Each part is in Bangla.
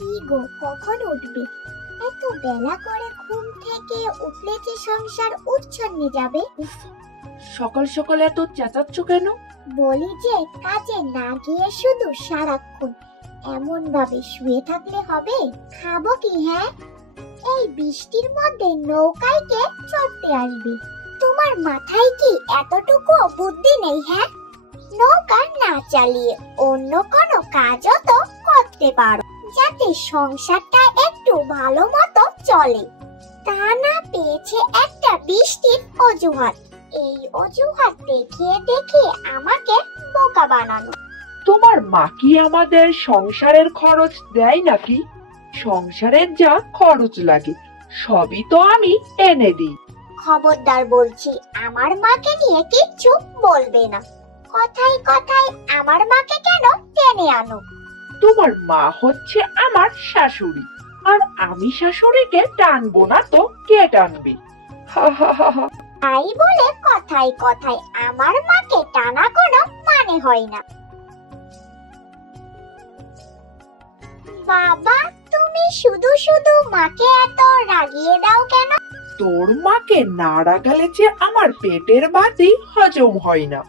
কি গো, কখন উঠবে? এত বেলা করে ঘুম থেকে উঠলে যে সংসার উচ্ছন্নে যাবে। সকাল সকাল এত চেঁচাচ্ছ কেন? বলি যে কাজে না গিয়ে শুধু সারাক্ষণ এমন ভাবে শুয়ে থাকলে হবে? খাবো কি? হ্যাঁ, এই বৃষ্টির মধ্যে নৌকায় কে চড়তে আসবে? তোমার মাথায় কি এতটুকু বুদ্ধি নেই? হ্যাঁ, নৌকা না চালিয়ে অন্য কোনো কাজও তো করতে পারো, যাতে সংসারটা একটু ভালো মতো চলে। তা না পেয়েছে একটা বৃষ্টির অজুহাত। এই অজুহাত দেখিয়ে দেখিয়ে আমাকে বোকা বানানো। তোমার মা কি আমাদের সংসারের খরচ দেয় নাকি? সংসারের যা খরচ লাগে সবই তো আমি এনে দিই। খবরদার বলছি, আমার মাকে নিয়ে কিচ্ছু বলবে না। কথায় কথায় আমার মাকে কেন টেনে আনো? তোমার মা হচ্ছে আমার শাশুড়ি, আর আমি শাশুড়িকে টানবো না তো কে টানবে? হা হা হা হা। তাই বলে কথায় কথায় আমার মাকে টানা কোনো মানে হয় না। বাবা, তুমি শুধু শুধু মাকে এত রাগিয়ে দাও কেন? তোর মাকে না রাগালে যে আমার পেটের ভাতই হজম হয় না।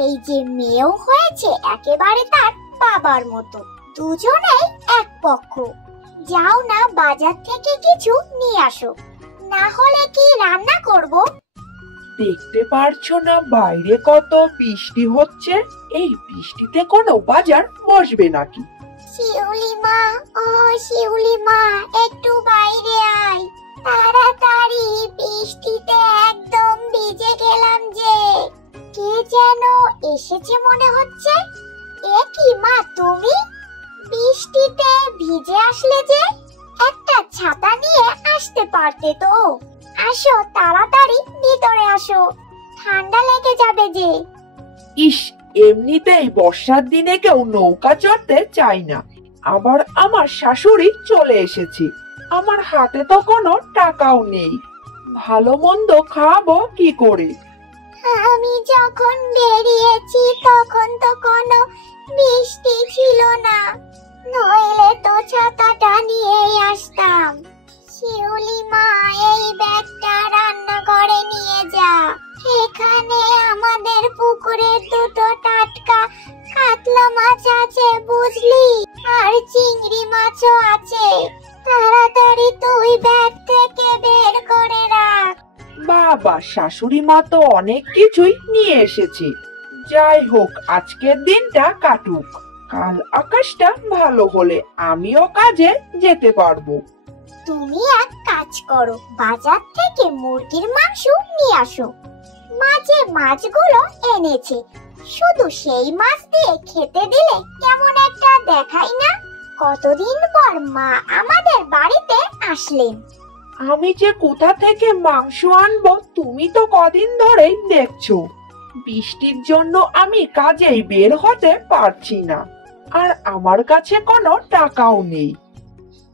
এই যে মেয়েও হয়েছে একেবারে তার বাবার মতো, দুজনেই এক পক্ষ। যাও না, বাজার থেকে কিছু নিয়ে আসো, না হলে কি রান্না করব? দেখতে পারছো না বাইরে কত বৃষ্টি হচ্ছে? এই বৃষ্টিতে কোনো বাজার বসবে নাকি? শিউলি মা, ও শিউলি মা, একটু বাইরে আয় তাড়াতাড়ি, বৃষ্টিতে একদম ভিজে গেলাম যে। কে যেন এসেছে মনে হচ্ছে। এ কি মা, তুমি বৃষ্টিতে ভিজে আসলে যে? একটা ছাতা নিয়ে আসতে পারতে তো। আসো তাড়াতাড়ি, ভিতরে আসো, ঠান্ডা লেগে যাবে যে। ইস, এমনিতেই বর্ষার দিনে কেউ নৌকা চড়তে চায় না, আবার আমার শাশুড়ি চলে এসেছে। আমার হাতে তো কোনো টাকাও নেই, ভালো মন্দ খাবো কি করে? আমি যখন বেরিয়েছি তখন তো কোনো বৃষ্টি ছিল না, নইলে তো ছাতাটা নিয়েই আসতাম। শিউলি মা, এই ব্যাগটা রান্নাঘরে নিয়ে যা। এখানে আমাদের পুকুরে দুটো টাটকা কাতলা মাছ আছে বুঝলি, আর চিংড়ি মাছও আছে। তাড়াতাড়ি তুই ব্যাগ থেকে বের করে রাখ। বাবা, শাশুড়ি মা তো অনেক কিছুই নিয়ে এসেছে। যাই হোক, আজকের দিনটা কাটুক, কাল আকাশটা ভালো হলে আমিও কাজে যেতে পারবো। তুমি এক কাজ করো, বাজার থেকে মুরগির মাংস নিয়ে আসো। মাঝে মাছগুলো এনেছে, শুধু সেই মাছ দিয়ে খেতে দিলে কেমন একটা দেখায় না? কতদিন পর মা আমাদের বাড়িতে আসলেন। আমি যে কোথা থেকে মাংস আনবো তুমি তো কদিন ধরেই দেখছো। বৃষ্টির জন্য আমি কাজেই বের হতে পারছি না, আর আমার কাছে কোনো টাকাও নেই।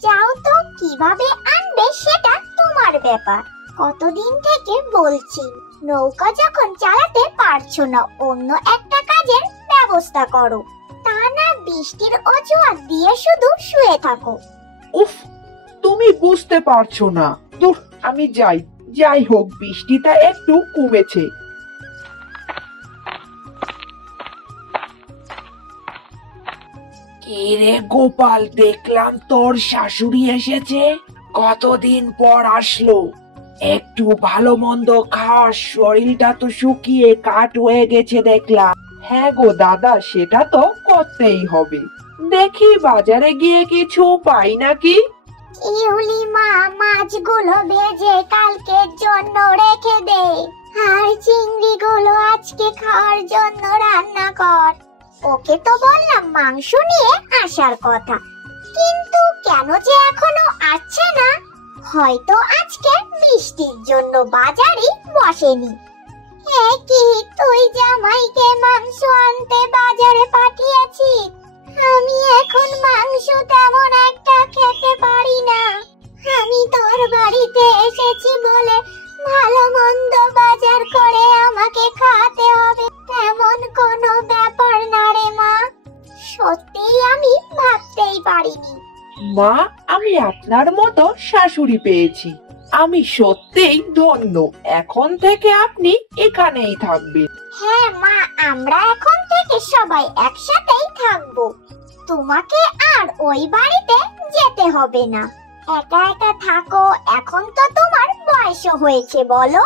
যাও তো, কিভাবে আনবে সেটা তোমার ব্যাপার। কতদিন থেকে বলছি, নৌকা যখন চালাতে পারছো না, অন্য একটা কাজের ব্যবস্থা করো। তা না বৃষ্টির অজুহাত দিয়ে শুধু শুয়ে থাকো। উফ, তুমি বুঝতে পারছো না। দূর, আমি যাই। যাই হোক, বৃষ্টিটা একটু কমেছে। কি রে গোপাল, দেখলাম তোর শাশুড়ি এসেছে। কতদিন পর আসলো। একটু ভালো মন্দ খাওয়ার, শরীরটা তো শুকিয়ে কাঠ হয়ে গেছে দেখলাম। হ্যাঁ গো দাদা, সেটা তো করতেই হবে। দেখি বাজারে গিয়ে কিছু পাই নাকি। শিউলি মা, মাছগুলো ভেজে কালকের জন্য রেখে দে, আর চিংড়িগুলো আজকে খাওয়ার জন্য রান্না কর। ওকে তো বললাম মাংস নিয়ে আসার কথা, কিন্তু কেন যে এখনো আসছে না? হয়তো আজকে বৃষ্টির জন্য বাজারই বসেনি। কি তুই জামাইকে মাংস আনতে বাজারে পাঠিয়েছিস? আমি এখন মাংস তেমন একটা খেতে পারি না। আমি তোর বাড়িতে এসেছি বলে ভালো মন্দ বাজার করে আমাকে খাওয়াতে হবে, তেমন কোনো ব্যাপার না রে মা। সত্যিই আমি ভাবতেই পারিনি। মা, আমি আপনার মতো শাশুড়ি পেয়েছি। আমি সত্যিই ধন্য। এখন থেকে আপনি এখানেই থাকবেন। হ্যাঁ মা, আমরা এখন থেকে সবাই একসাথেই থাকবো। তোমাকে আর ওই বাড়িতে যেতে হবে না। একা একা থাকো, এখন তো তোমার বয়সও হয়েছে, বলো।